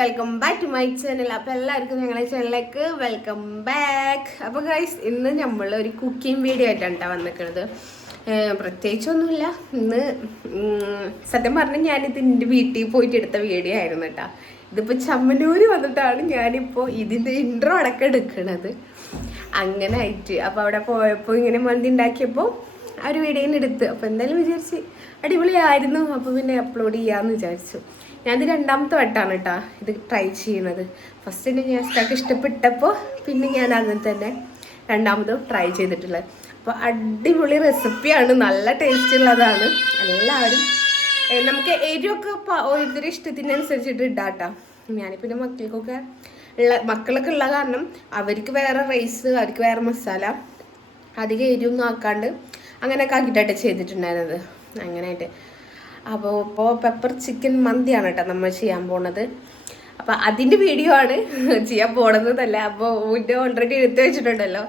Welcome back to my channel. അപ്പോൾ എല്ലാവർക്കും ഞങ്ങളുടെ ചാനലിലേക്ക് വെൽക്കം ബാക്ക്. അപ്പോൾ ഗൈസ്, ഇന്ന് നമ്മൾ ഒരു കുക്കിംഗ് വീഡിയോ ആയിട്ടാണ് വന്നിരിക്കുന്നത്. പ്രത്യേകിച്ചൊന്നുമില്ല. ഇന്ന് സത്യം പറഞ്ഞാൽ ഞാനിത് എൻ്റെ വീട്ടിൽ പോയിട്ട് എടുത്ത വീഡിയോ ആയിരുന്നു കേട്ടോ. ഇതിപ്പോൾ ചമ്മനൂർ വന്നിട്ടാണ് ഞാനിപ്പോൾ ഇതിൻ്റെ ഇൻട്രോ അടക്കം എടുക്കുന്നത്. അങ്ങനെ ആയിട്ട് അപ്പോൾ അവിടെ പോയപ്പോൾ ഇങ്ങനെ മന്തി ഉണ്ടാക്കിയപ്പോൾ ആ ഒരു വീഡിയോയിൽ എടുത്ത്. അപ്പോൾ എന്തായാലും വിചാരിച്ച് അടിപൊളിയായിരുന്നു. അപ്പോൾ പിന്നെ അപ്ലോഡ് ചെയ്യാമെന്ന് വിചാരിച്ചു. ഞാനിത് രണ്ടാമത്തെ വട്ടമാണ് കേട്ടോ ഇത് ട്രൈ ചെയ്യുന്നത്. ഫസ്റ്റ് തന്നെ ഞാൻ സ്റ്റാക്ക് ഇഷ്ടപ്പെട്ടപ്പോൾ പിന്നെ ഞാൻ അങ്ങനെ തന്നെ രണ്ടാമത് ട്രൈ ചെയ്തിട്ടുള്ളത്. അപ്പോൾ അടിപൊളി റെസിപ്പിയാണ്, നല്ല ടേസ്റ്റ് ഉള്ളതാണ്. എല്ലാവരും നമുക്ക് എരിവൊക്കെ ഓരോരുത്തരുടെ ഇഷ്ടത്തിനനുസരിച്ചിട്ട് ഇടാം കേട്ടോ. ഞാനിപ്പോൾ എൻ്റെ മക്കളൊക്കെ ഉള്ള കാരണം അവർക്ക് വേറെ റൈസ്, അവർക്ക് വേറെ മസാല, അധികം എരിവൊന്നും ആക്കാണ്ട് അങ്ങനെയൊക്കെ ആക്കിയിട്ടായിട്ട് ചെയ്തിട്ടുണ്ടായിരുന്നത്. അങ്ങനെയായിട്ട് അപ്പോൾ പെപ്പർ ചിക്കൻ മന്തിയാണ് കേട്ടോ നമ്മൾ ചെയ്യാൻ പോണത്. അപ്പോൾ അതിൻ്റെ വീഡിയോ ആണ് ചെയ്യാൻ പോണതല്ല. അപ്പോൾ ഇത് ഓൾറെഡി എടുത്ത് വെച്ചിട്ടുണ്ടല്ലോ.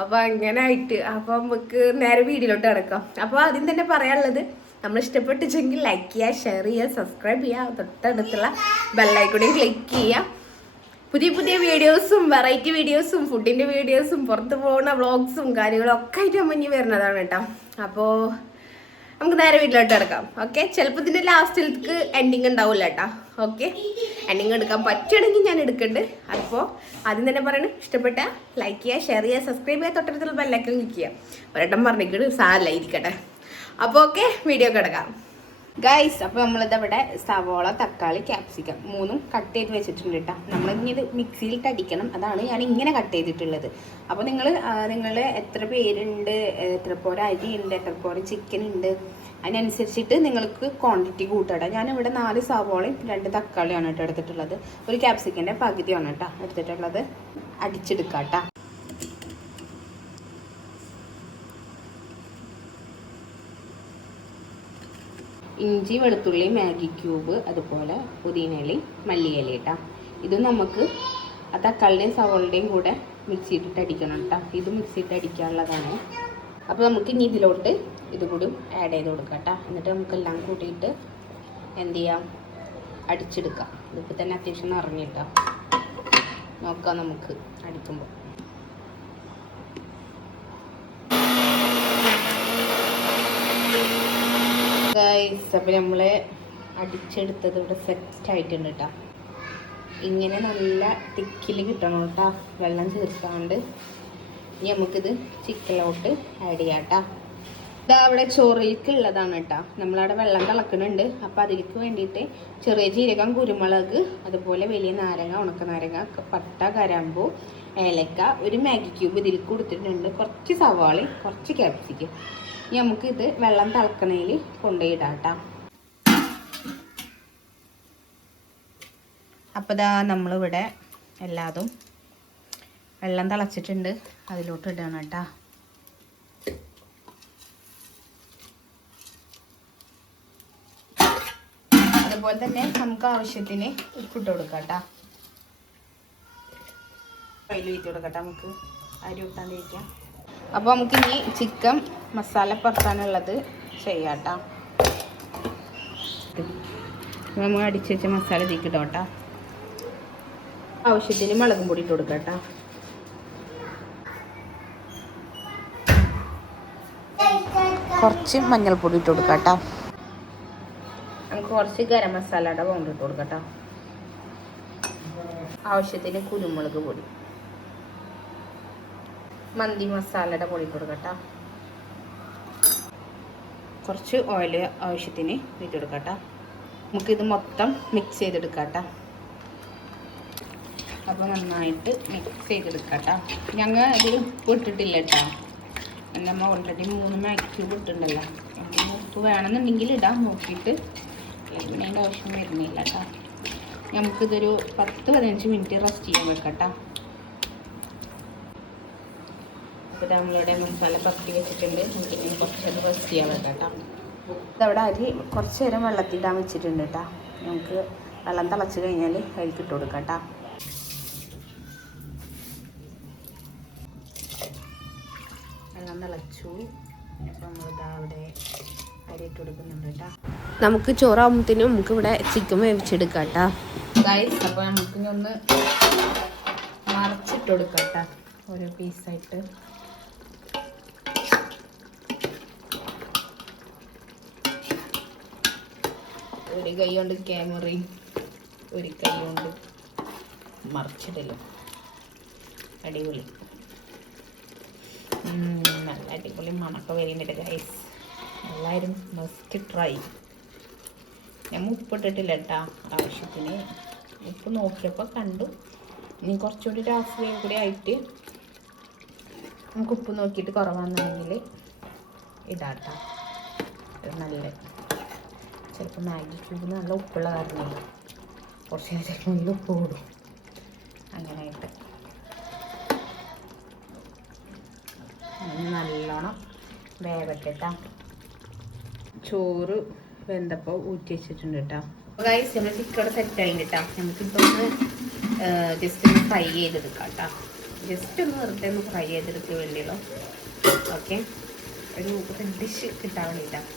അപ്പോൾ അങ്ങനെ ആയിട്ട് അപ്പോൾ നമുക്ക് നേരെ വീഡിയോയിലോട്ട് കിടക്കാം. അപ്പോൾ ആദ്യം തന്നെ പറയാനുള്ളത്, നമ്മൾ ഇഷ്ടപ്പെട്ടിച്ചെങ്കിൽ ലൈക്ക് ചെയ്യുക, ഷെയർ ചെയ്യുക, സബ്സ്ക്രൈബ് ചെയ്യുക, തൊട്ടടുത്തുള്ള ബെല്ലൈക്കണിൽ ക്ലിക്ക് ചെയ്യുക. പുതിയ പുതിയ വീഡിയോസും വെറൈറ്റി വീഡിയോസും ഫുഡിൻ്റെ വീഡിയോസും പുറത്ത് പോകുന്ന വ്ളോഗ്സും കാര്യങ്ങളും ഒക്കെ ആയിട്ട് മുന്നിൽ വരുന്നതാണ് കേട്ടോ. അപ്പോൾ നമുക്ക് നേരെ വീട്ടിലോട്ട് കിടക്കാം. ഓക്കെ, ചിലപ്പോൾ ഇതിൻ്റെ ലാസ്റ്റിലേക്ക് എൻഡിങ് ഉണ്ടാവില്ല കേട്ടോ. ഓക്കെ, എൻഡിങ് എടുക്കാൻ പറ്റുകയാണെങ്കിൽ ഞാൻ എടുക്കുന്നുണ്ട്. അപ്പോൾ ആദ്യം തന്നെ പറയണത്, ഇഷ്ടപ്പെട്ട ലൈക്ക് ചെയ്യുക, ഷെയർ ചെയ്യുക, സബ്സ്ക്രൈബ് ചെയ്യുക, തൊട്ടടുത്തുള്ള ബെല്ലൈക്കൺ ക്ലിക്ക് ചെയ്യുക. ഒരെണ്ണം പറഞ്ഞിട്ട് സാരല്ല, ഇരിക്കട്ടെ. അപ്പോൾ ഓക്കെ, വീഡിയോ കിടക്കാം ഗൈസ്. അപ്പോൾ നമ്മളിതവിടെ സവോള, തക്കാളി, ക്യാപ്സിക്കം മൂന്നും കട്ട് ചെയ്ത് വെച്ചിട്ടുണ്ട് കേട്ടോ. നമ്മളിനി ഇത് മിക്സിയിലിട്ട് അടിക്കണം. അതാണ് ഞാൻ ഇങ്ങനെ കട്ട് ചെയ്തിട്ടുള്ളത്. അപ്പോൾ നിങ്ങൾ എത്ര പേരുണ്ട്, എത്ര പോര അരി ഉണ്ട്, എത്ര പോര ചിക്കൻ ഉണ്ട്, അതിനനുസരിച്ചിട്ട് നിങ്ങൾക്ക് ക്വാണ്ടിറ്റി കൂട്ടണം. ഞാനിവിടെ 4 സവോളയും 2 തക്കാളിയാണ് കേട്ടോ എടുത്തിട്ടുള്ളത്. ഒരു ക്യാപ്സിക്കൻ്റെ പകുതിയാണ് കേട്ടോ എടുത്തിട്ടുള്ളത്. അടിച്ചെടുക്കാം കേട്ടോ. ഇഞ്ചി, വെളുത്തുള്ളി, മാഗി ക്യൂബ്, അതുപോലെ പുതിനയില, മല്ലിയില കേട്ടോ. ഇത് നമുക്ക് ആ തക്കാളിയുടെയും സവോളയുടെയും കൂടെ മിക്സിയിട്ടിട്ട് അടിക്കണം കേട്ടോ. ഇത് മിക്സിയിട്ട് അടിക്കാനുള്ളതാണ്. അപ്പോൾ നമുക്ക് ഇനി ഇതിലോട്ട് ഇത് കൂടി ആഡ് ചെയ്ത് കൊടുക്കാം കേട്ടോ. എന്നിട്ട് നമുക്കെല്ലാം കൂട്ടിയിട്ട് എന്ത് ചെയ്യാം, അടിച്ചെടുക്കാം. ഇതിപ്പോൾ തന്നെ അത്യാവശ്യം നിറഞ്ഞിട്ടോ. നോക്കാം നമുക്ക് അടിക്കുമ്പോൾ. അപ്പോൾ നമ്മൾ അടിച്ചെടുത്തത് ഇവിടെ സെറ്റ് ആയിട്ടുണ്ട് കേട്ടോ. ഇങ്ങനെ നല്ല തിക്കിൽ കിട്ടണം കേട്ടോ, വെള്ളം ചേർക്കാണ്ട്. ഇനി നമുക്കിത് ചിക്കനിലോട്ട് ആഡ് ചെയ്യാം കേട്ടോ. ഇതാ അവിടെ ചോറിലേക്കുള്ളതാണ് കേട്ടോ. നമ്മളവിടെ വെള്ളം തിളക്കുന്നുണ്ട്. അപ്പോൾ അതിലേക്ക് വേണ്ടിയിട്ട് ചെറിയ ജീരകം, കുരുമുളക്, അതുപോലെ വലിയ നാരങ്ങ, ഉണക്കനാരങ്ങ, പട്ട, കരാമ്പൂ, ഏലക്ക, ഒരു മാഗി ക്യൂബ് ഇതിൽ കൊടുത്തിട്ടുണ്ട്. കുറച്ച് സവാളയും കുറച്ച് ക്യാപ്സിക്കം. ഇനി നമുക്കിത് വെള്ളം തിളക്കണേൽ കൊണ്ടുപോയിടാം കേട്ടോ. അപ്പോൾ ഇതാ നമ്മളിവിടെ എല്ലാതും വെള്ളം തിളച്ചിട്ടുണ്ട്, അതിലോട്ട് ഇടണം കേട്ടോ. അതുപോലെ തന്നെ നമുക്ക് ആവശ്യത്തിന് ഉപ്പിട്ട് കൊടുക്കാം കേട്ടോ. കയ്യിൽ വീട്ടി കൊടുക്കട്ടെ, നമുക്ക് അരി ഇട്ടാണ്ടിരിക്കാം. അപ്പോൾ നമുക്കിനി ചിക്കൻ മസാല പുറത്താനുള്ളത് ചെയ്യാം കേട്ടോ. നമ്മൾ അടിച്ച് വെച്ച മസാല ഇതിലേക്ക് ഇടാം കേട്ടോ. ആവശ്യത്തിന് മുളകും പൊടി ഇട്ട് കൊടുക്കാം കേട്ടോ. കുറച്ച് മഞ്ഞൾപ്പൊടി ഇട്ട് കൊടുക്കാം കേട്ടോ. നമുക്ക് കുറച്ച് ഗരം മസാലയുടെ പൗഡർ ഇട്ട് കൊടുക്കാം കേട്ടോ. ആവശ്യത്തിന് കുരുമുളക് പൊടി, മന്തി മസാലയുടെ പൊടി ഇട്ട് കൊടുക്കാം കേട്ടോ. കുറച്ച് ഓയിൽ ആവശ്യത്തിന് ഇട്ട് കൊടുക്കാം കേട്ടോ. നമുക്കിത് മൊത്തം മിക്സ് ചെയ്തെടുക്കാം കേട്ടോ. അപ്പോൾ നന്നായിട്ട് മിക്സ് ചെയ്തെടുക്കാം കേട്ടോ. ഞങ്ങൾ ഇതിൽ ഉപ്പ് ഇട്ടിട്ടില്ല കേട്ടോ. നമ്മൾ ഓൾറെഡി 3 മാഗി ക്യൂബ് ഇട്ടിട്ടുണ്ടല്ലോ. ഉപ്പ് വേണമെന്നുണ്ടെങ്കിൽ ഇടാം, നോക്കിയിട്ട്. പിന്നെ അതിൻ്റെ ആവശ്യം വരുന്നില്ല കേട്ടോ. നമുക്കിതൊരു 10-15 മിനിറ്റ് റെസ്റ്റ് ചെയ്യാൻ വെക്കാം കേട്ടോ. അപ്പോൾ നമ്മളുടെ മസാല പരത്തി വെച്ചിട്ടുണ്ട്. നമുക്കിനി കുറച്ചത് റെസ്റ്റ് ചെയ്യാൻ വെക്കാം കേട്ടോ. ഇതവിടെ അരി കുറച്ച് നേരം വെള്ളത്തിലിടാൻ വെച്ചിട്ടുണ്ട് കേട്ടോ. നമുക്ക് വെള്ളം തിളച്ച് കഴിഞ്ഞാൽ അതിലേക്ക് ഇട്ട് കൊടുക്കാം കേട്ടോ. വെള്ളം തിളച്ചു. അപ്പോൾ നമ്മളിതാ അവിടെ അരി ഇട്ട് കൊടുക്കുന്നുണ്ട് കേട്ടോ. നമുക്ക് ചോറാകുമ്പോഴത്തേനും നമുക്ക് ഇവിടെ ചിക്കൻ വേവിച്ചെടുക്കാം കേട്ടോ. ഗൈസ് അപ്പോൾ നമുക്കിനി ഒന്ന് മറച്ചിട്ട് കൊടുക്കാം കേട്ടോ, ഓരോ പീസായിട്ട്. ഒരു കൈ കൊണ്ട് ക്യാമറയും ഒരു കൈ കൊണ്ട് മറിച്ചിടലും. അടിപൊളി, നല്ല അടിപൊളി മണക്കം വരുന്നുണ്ട് ഗൈസ്. എല്ലാവരും മസ്റ്റ് ട്രൈ. ഞാൻ ഉപ്പിട്ടിട്ടില്ല കേട്ടോ, ആവശ്യത്തിന് ഉപ്പ് നോക്കിയപ്പോൾ കണ്ടു. ഇനി കുറച്ചുകൂടി രാത്രിയും കൂടി ആയിട്ട് നമുക്ക് ഉപ്പ് നോക്കിയിട്ട് കുറവാണെന്നുണ്ടെങ്കിൽ ഇടാട്ടോ. നല്ല ചിലപ്പോൾ മാഗി ക്യൂബിന് നല്ല ഉപ്പുള്ള കാരണമില്ല, കുറച്ച് നേരം ചിലപ്പോൾ നല്ല ഉപ്പ് കൂടും. അങ്ങനെയായിട്ട് നല്ലോണം വേവട്ടെട്ടാ. ചോറ് വെന്തപ്പോൾ ഊറ്റി വെച്ചിട്ടുണ്ട് കേട്ടോ. ഗൈസ് നമ്മൾ ചിക്കൻ സെറ്റായി കേട്ടോ. നമുക്കിപ്പോൾ ഒന്ന് ജസ്റ്റ് ഒന്ന് ഫ്രൈ ചെയ്തെടുക്കാം കേട്ടോ. ജസ്റ്റ് ഒന്ന് വെറുതെ ഒന്ന് ഫ്രൈ ചെയ്തെടുക്കാൻ വേണ്ടിയുള്ളൂ. ഓക്കെ, ഒരു ഡിഷ് കിട്ടാൻ വേണ്ടിയിട്ടാണ്.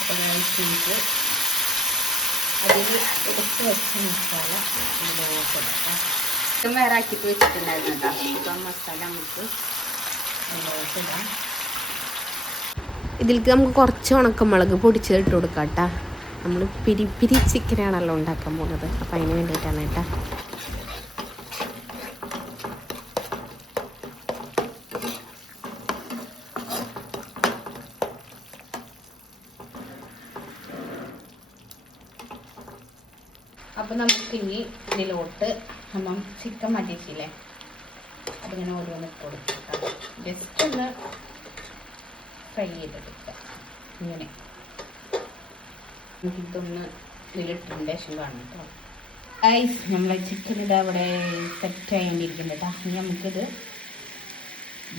അപ്പോൾ ഗൈസ് നമുക്ക് അതിൽ എടുത്ത് വെച്ച മസാല ഇതിലോട്ട് ഇടാം. ചിക്കൻ വേറെ ആക്കിയിട്ട് വെച്ചിട്ടുണ്ടായിരുന്നു കേട്ടോ. ഇപ്പം മസാല നമുക്ക് അതിലോട്ട് ഇടാം. ഇതിലേക്ക് നമുക്ക് കുറച്ച് ഉണക്കമുളക് പൊടിച്ചത് ഇട്ട് കൊടുക്കാം കേട്ടോ. നമ്മൾ പിരി ചിക്കനാണല്ലോ ഉണ്ടാക്കാൻ പോകുന്നത്, അപ്പം അതിന് വേണ്ടിയിട്ടാണ് കേട്ടോ. അപ്പം നമുക്കിനി ഇതിലോട്ട് നമ്മൾ ചിക്കൻ മാറ്റിച്ചില്ലേ, അതിങ്ങനെ ഓരോന്ന് ഇട്ട് കൊടുക്കാം. ജസ്റ്റ് ഒന്ന് ഫ്രൈ ചെയ്തെടുക്കാം. ഇങ്ങനെ ഇതൊന്ന് ഇതിലിട്ടിട്ടുണ്ട് ശേഷം കാണും കേട്ടോ. ഗൈസ് നമ്മളെ ചിക്കൻ ഇത് അവിടെ സെറ്റ് ആയിക്കൊണ്ടിരിക്കുന്നുണ്ട് കേട്ടോ. ഇനി നമുക്കിത്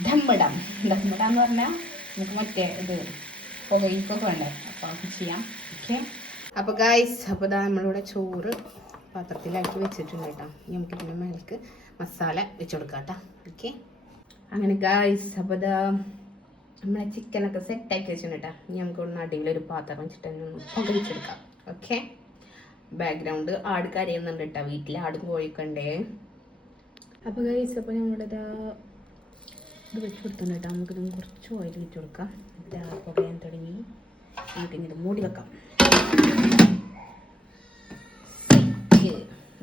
ദമ്മിടാം. ദമ്മിടാന്ന് പറഞ്ഞാൽ നമുക്ക് മറ്റേ ഇത് പുകയിപ്പൊക്കെ വേണ്ടേ, അപ്പോൾ അത് ചെയ്യാം. ഓക്കെ, അപ്പോൾ ഗൈസ് അപ്പോൾ ഇതാ നമ്മളിവിടെ ചോറ് പാത്രത്തിലാക്കി വെച്ചിട്ടുണ്ട് കേട്ടോ. ഇനി നമുക്ക് ഇതിൻ്റെ മേലേക്ക് മസാല വെച്ച് കൊടുക്കാം കേട്ടോ. ഓക്കെ, അങ്ങനെ ഗൈസ് അപ്പോൾ ഇതാ നമ്മളെ ചിക്കനൊക്കെ സെറ്റാക്കി വെച്ചിട്ടുണ്ട് കേട്ടോ. ഇനി നമുക്ക് ഒന്ന് അടിയിലൊരു പാത്രം വെച്ചിട്ട് തന്നെ ഒന്ന് പുകയിച്ചെടുക്കാം. ഓക്കെ, ബാക്ക്ഗ്രൗണ്ട് ആട് കരയുന്നുണ്ട് കേട്ടോ. വീട്ടിൽ ആടും കോഴിയൊക്കെ ഉണ്ടേ. അപ്പോൾ ഗൈസ് അപ്പോൾ ഞങ്ങളുടെ ഇത് വെച്ച് കൊടുത്തിട്ടുണ്ട് കേട്ടോ. നമുക്കിത് കുറച്ച് ഓയിൽ വെച്ച് കൊടുക്കാം. ഇതാ പുകയാൻ തുടങ്ങി. നമുക്കിങ്ങനെ മൂടി വെക്കാം.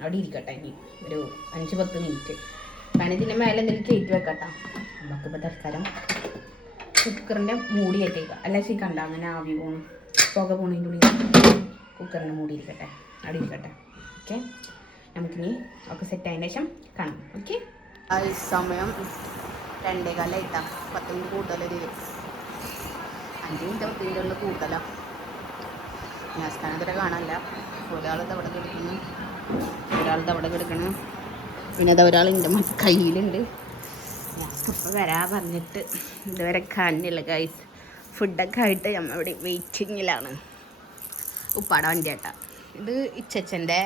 അവിടെ ഇരിക്കട്ടെ ഇനി ഒരു 5-10 മിനിറ്റ്. കാരണം ഇതിൻ്റെ മേലെ എന്തെങ്കിലും കയറ്റി വെക്കട്ടോ. നമുക്കിപ്പോൾ തൽക്കാലം കുക്കറിൻ്റെ മൂടി കയറ്റിയേക്കാം. അല്ല ചിക്കണ്ട അങ്ങനെ ആവി പോകണം, പുക പോണതിൻ്റെ ഉള്ളിൽ കുക്കറിൻ്റെ മൂടി ഇരിക്കട്ടെ, അവിടെ ഇരിക്കട്ടെ. ഓക്കെ, നമുക്കിനി ഒക്കെ സെറ്റ് ആയതിന് ശേഷം കാണാം. ഓക്കെ, സമയം 2:15 10 മിനിറ്റ് കൂട്ടലൊരു 5 മിനിറ്റ് 10 മിനിറ്റുള്ള കൂട്ടലാണ്. ഞാൻ സ്ഥാനത്തിടെ കാണാനില്ല. ഒരാളത് അവിടെ കിടക്കുന്നു, ഒരാളത് അവിടെ കിടക്കണം, പിന്നെ അത് ഒരാൾ എൻ്റെ കയ്യിലുണ്ട്. അപ്പോൾ വരാ പറഞ്ഞിട്ട് ഇതുവരെ കാണുന്നില്ല ഗൈസ്. ഫുഡൊക്കെ ആയിട്ട് നമ്മൾ ഇവിടെ വെയിറ്റിങ്ങിലാണ്. ഉപ്പാട വണ്ടി കേട്ടാ. ഇത് ഇച്ചച്ചൻ്റെ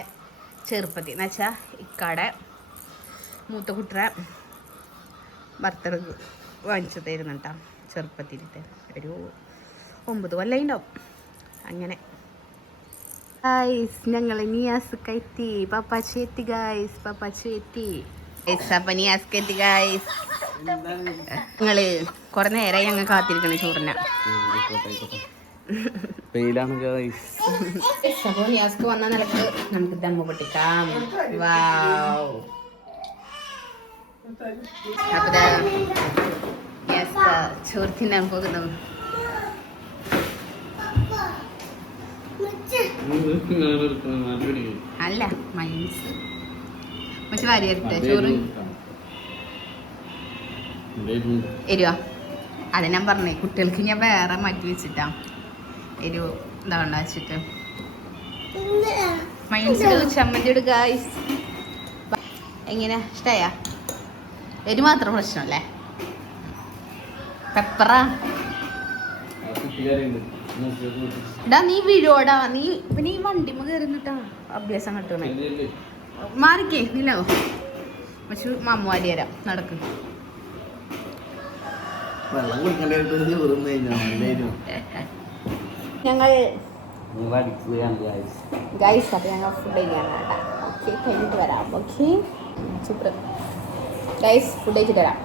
ചെറുപ്പത്തി എന്ന് വെച്ചാൽ ഇക്കാടെ മൂത്ത കുട്ടറെ ഭർത്തർക്ക് വാങ്ങിച്ചതായിരുന്നു കേട്ടോ. ചെറുപ്പത്തിയിട്ട് ഒരു 9 കൊല്ലം ഉണ്ടാവും. അങ്ങനെ ഗൈസ് ഞങ്ങൾ നിയാസ്ക്ക് എത്തി, പപ്പാച്ചി എത്തി ഗൈസ്, പപ്പാച്ചി എത്തി. അപ്പം നിയാസ്ക്ക് എത്തി ഗൈസ്. ഞങ്ങൾ കുറെ നേരമായി ഞങ്ങൾ കാത്തിരിക്കണം ചോറിന. അപ്പോൾ നിയാസ്ക്ക് വന്ന നിലക്ക് നമുക്ക് ദമ്മ പൊട്ടിക്കാം. വാവ്, അപ്പോൾ ചോറ് തിന്നാൻ പോകുന്നു. അല്ല മൈൻസ് പക്ഷെ വാരിയട്ടെ ചോറ് എരുവാ. അത് ഞാൻ പറഞ്ഞേ, കുട്ടികൾക്ക് ഞാൻ വേറെ മാറ്റി വെച്ചിട്ടാ എരിവ് എന്താ വേണ്ട വെച്ചിട്ട്. മൈൻസിൽ ചമ്മന്തി എടുക്കുക. എങ്ങനെ ഇഷ്ടമായാ? എരി മാത്രം പ്രശ്നമല്ലേ? പെപ്പറാ ഇടാ. നീ വീഴോടാ, നീ പിന്നെ ഈ വണ്ടിമ്മ കയറിന്നിട്ടാ അഭ്യാസം കട്ടണേ. മാറിക്കേ നില്ലോ. പക്ഷെ മാമുവാരി തരാം, നടക്കും. ഞങ്ങൾ ഗൈസ് അപ്പോൾ ഞങ്ങൾ ഫുഡ് കഴിക്കാൻ വേണ്ട ഓക്കെ കഴിഞ്ഞിട്ട് വരാം ഓക്കെ സൂപ്പർ ഗൈസ് ഫുഡ് കഴിച്ചിട്ട് വരാം